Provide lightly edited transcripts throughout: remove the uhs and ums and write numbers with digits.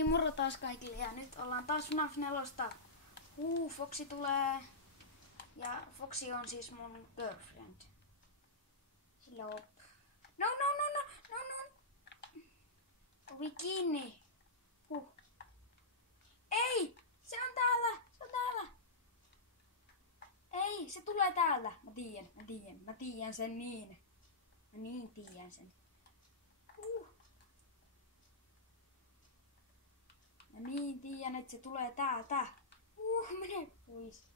niin, moro taas kaikille ja nyt ollaan taas FNAF 4. Foxy tulee. Ja Foxy on siis mun girlfriend. Hello. No. Ovi kiinni. Ei! Se on täällä! Ei, se tulee täältä. Mä tiedän sen niin. Mä niin tiedän sen. Mä niin tiedän, että se tulee täältä. Mene pois.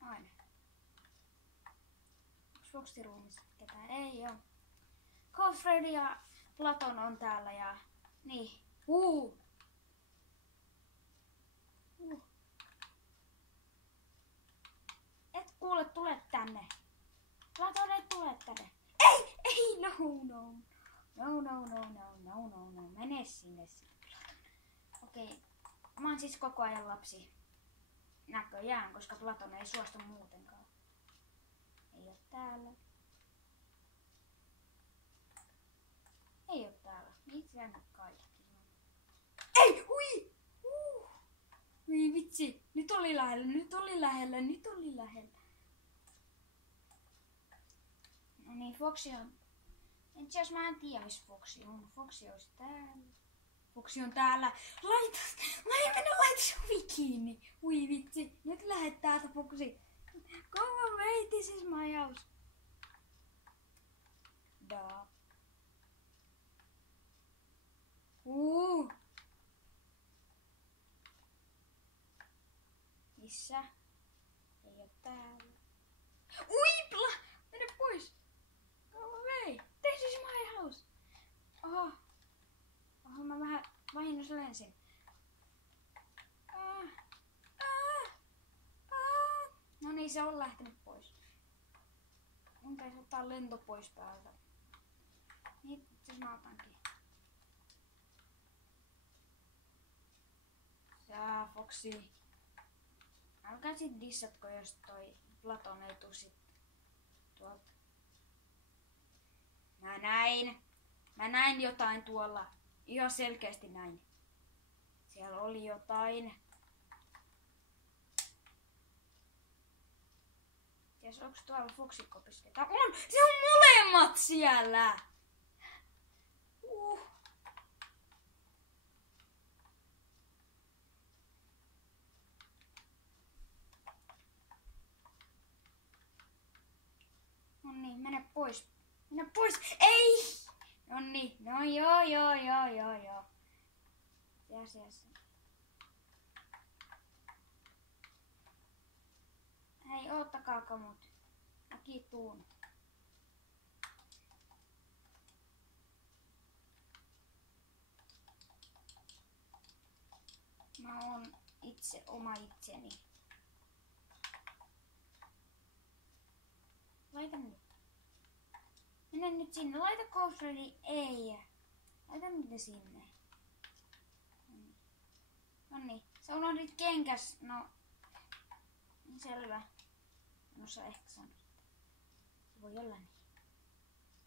Aina. Onks Foxy ruumissa ketään? Ei oo. Freddy ja Platon on täällä ja... Niin. Et kuule, tule tänne. Platon, et tule tänne. Ei, no. Mene sinne. Okei. Mä oon siis koko ajan lapsi. Näköjään, koska Platon ei suostu muutenkaan. Ei oo täällä. Ei oo täällä. Missä nyt kaikki on? Ei! Hui! Hui vitsi! Nyt oli lähellä. No niin, Foxy on... Itse asiassa mä en tiedä, missä Foxy on. Foxy olisi täällä. Foxy on täällä. Laita se ovi kiinni. Ui vitsi. Nyt lähet täältä, Foxy. Come on, mate, this is my house. Da. Missä? Ei oo täällä. Mene pois. Come on, mate. This is my house. Oho, mä vähän vahingossa lensin. No niin, se on lähtenyt pois. Mun pitäisi ottaa lento pois päältä. Niin, siis mä otankin. Jaa, Foxy. Älkää sit dissatko, jos toi Platon ei tuu sit tuolta. Mä näin jotain tuolla. Ihan selkeästi näin. Siellä oli jotain. Ties onks tuolla Foxy kopissa ketään? On! Se on molemmat siellä! No niin, mene pois. Ei! Nonni, no joo. Yes. Hei, oottakaa kamut. Mäkin tuun. Mä oon itse oma itseni. Laita nyt. Mene nyt sinne. Laita Freddy. Ei. Laita nyt sinne. Noniin. Sä unohdit kenkäs. No. Selvä. No sä ehkä sanot. Se voi olla niin.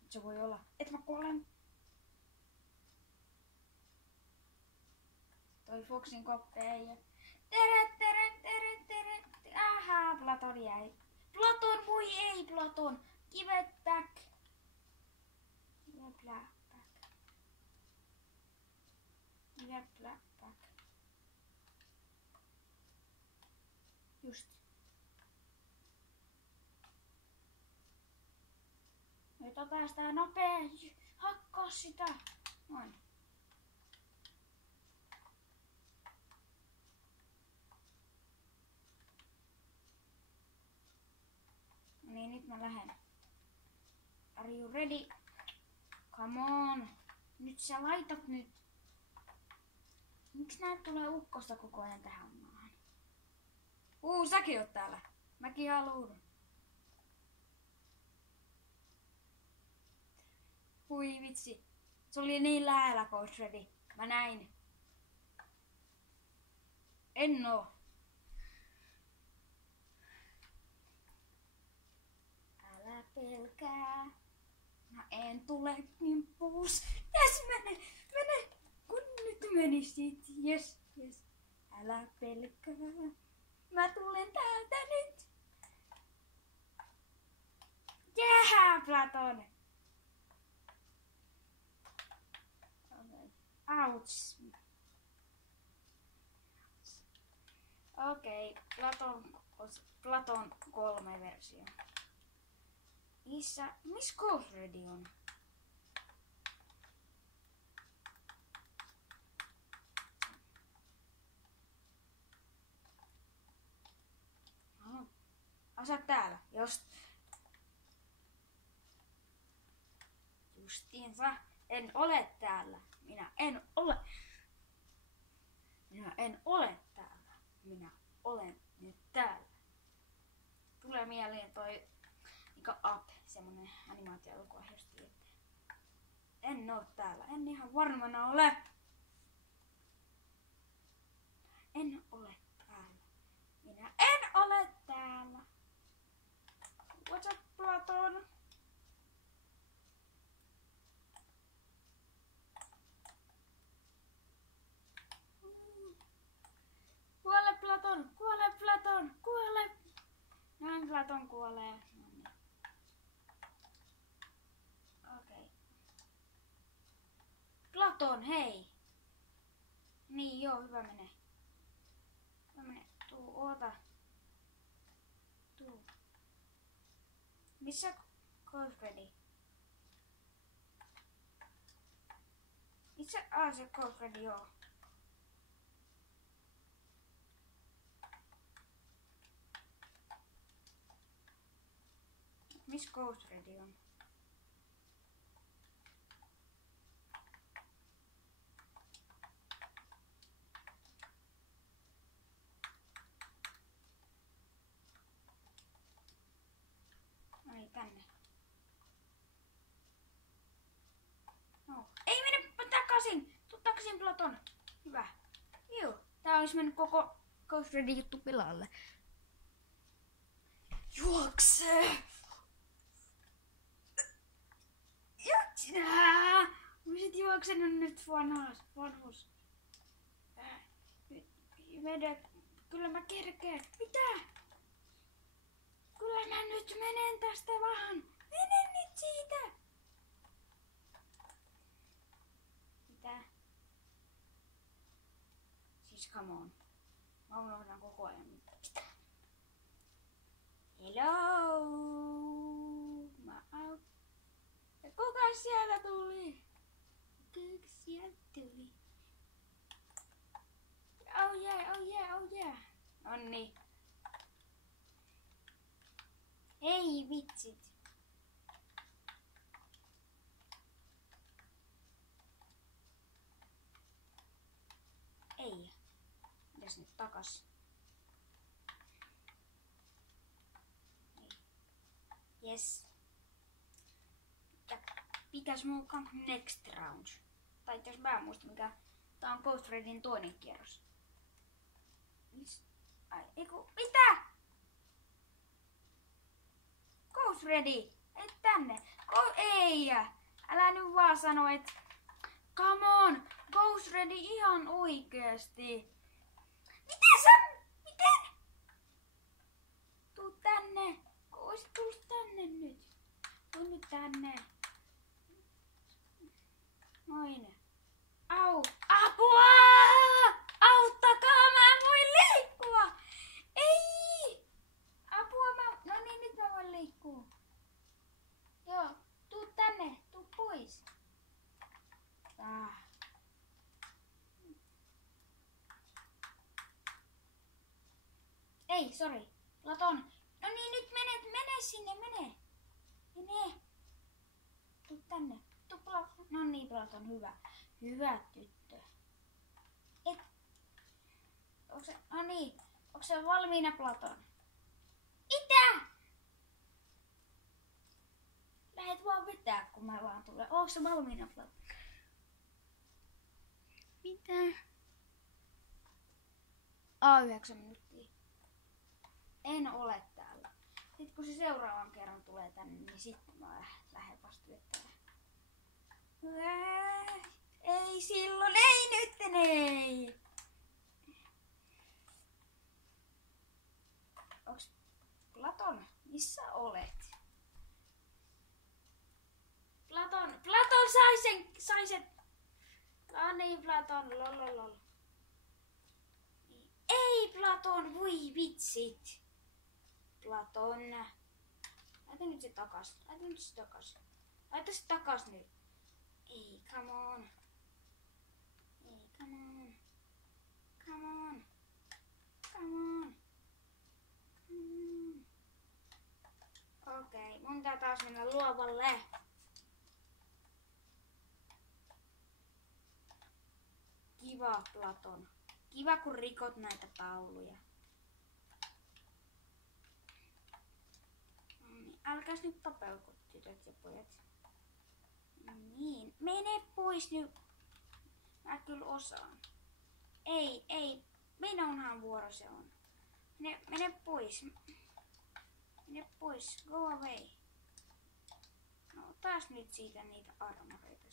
Se voi olla. Et mä kuolen. Toi Foxin koppi ei oo. Tere. Ahaa, Platon jäi. Platon, voi ei Platon. Give it back. Black. Just. Nyt päästään nopeasti. Hakkaa sitä. Noin. No niin, nyt mä lähden. Are you ready? Come on. Nyt sä laitat nyt. Miksi näet tulee ukkosta koko ajan tähän maahan? Säkin oot täällä. Mäkin haluun. Hui vitsi. Se oli niin lähellä, Freddy. Mä näin. En oo. Älä pelkää. Mä en tule kimppuus. Yes, mene. Kun nyt sit, yes. Älä pelkää. Mä tulen täältä nyt. Jää, Platon. Ouch. Okei, Platon 3 versio. Miss Ghost Ready on? Asa täällä, justiinsa. En ole täällä. Minä en ole täällä. Minä olen nyt täällä. Tulee mieleen toi niinku Up, semmonen animaatio-elokuva, jos tiedätte. En oo täällä. En ihan varmana ole. En ole täällä. Minä en ole täällä. What's up, Platon? Kuole, Platon! Kuole, Platon! Kuole! Näin Platon kuolee. No niin. Okei. Platon, hei! Niin joo, hyvä menee. Tuu, oota. Tuu. Missä Ghost Ready? Missä? Se Ghost Ready, joo. Miss Ghost Ready on? No niin, tänne. No. Ei mene takaisin! Tuu takaisin, Platon. Hyvä. Joo. Tää olisi mennyt koko Ghost Ready juttu pilalle. Juokse! Misit juoksenut nyt vanhus? Mene. Kyllä mä kerkeen. Mitä? Kyllä mä nyt menen tästä vähän. Menen nyt siitä. Mitä? Siis come on. Mä unohdan koko ajan mitä. Hello. Mä out. Ja kuka sieltä tuli? Kuka sieltä tuli? Oh yeah. Nonni. Ei vitsit. Ei. Mitäs nyt takas? Ei. Yes. Pitäis mukaan next round. Tai jos mä en muista mikä. Tää on Ghost Readyn toinen kierros. Mitä? Ghost Ready! Et tänne! Ei! Älä nyt vaan sano, et... Come on! Ghost Ready ihan oikeesti! Miten? Tuu tänne! Oisit tullut tänne nyt! Tuu nyt tänne! Noin. Au! Apua! Auttakaa! Mä en voi liikkua! Ei! Apua! No niin, nyt mä voin liikkua. Joo, tuu tänne. Tuu pois. Ei, sori. Platon. No niin, nyt mene sinne, mene. Tuu tänne. Tuu Platon. No niin, Platon, hyvä. Hyvä tyttö. No niin, onko se valmiina, Platon? Mitä? Lähet vaan vetää, kun mä vaan tulen. Onko se valmiina, Platon? Mitä? 9 minuuttia. En ole täällä. Sitten kun se seuraavan kerran tulee tänne, niin sitten mä lähden vasta vettämään. Ei silloin, ei nyt, ei. Missä olet? Platon sai sen. No niin, Platon, lololol. Ei, Platon, voi vitsit. Platon. Laita nyt se takas. Laita se takas nyt. Ei, come on. Ei, come on. Come on. Come on. Okei, mun tää taas mennä luovalle. Kiva, Platon. Kiva, kun rikot näitä tauluja. Niin, älkääs nyt tapelko, tytöt ja pojat. Niin, mene pois nyt. Mä kyllä osaan. Ei. Minunhan vuoro se on. Mene pois. Mene pois. Go away. No, otas nyt siitä niitä armoreita.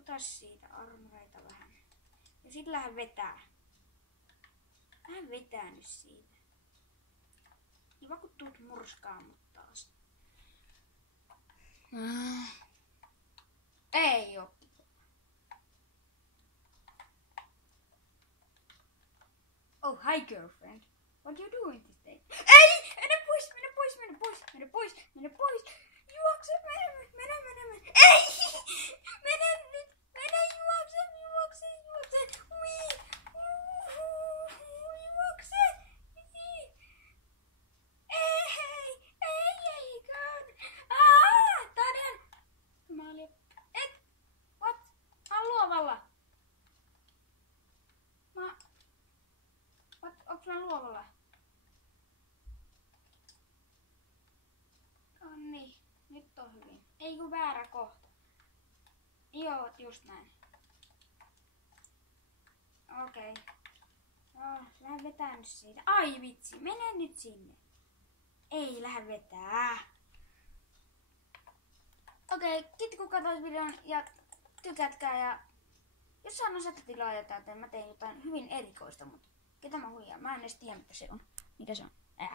Otas siitä armoreita vähän. Ja sit lähden vetää. Lähden vetää nyt siitä. Kiva kun tuut murskaa mut taas. Ei oo. Oh, hi girlfriend. What are you doing this day? Ei! Mene pois! Juokse! Mene! Ei! Mene nyt! Mene! Juokse! Ui! Juokse! Ei! Taden! Mä olin... What? Mä oon luovalla. Onks mä luovalla? Niin, nyt on hyvin. Ei kun väärä kohta. Joo, just näin. Okei. Lähden vetää nyt siitä. Ai vitsi, mene nyt sinne. Ei, lähde vetää. Okei, kiitos kun katsoit videon ja tykätkää ja jos saan osata tilaa jotain, mä teen jotain hyvin erikoista, mutta ketä mä huijaan? Mä en edes tiedä mitä se on. Mikä se on?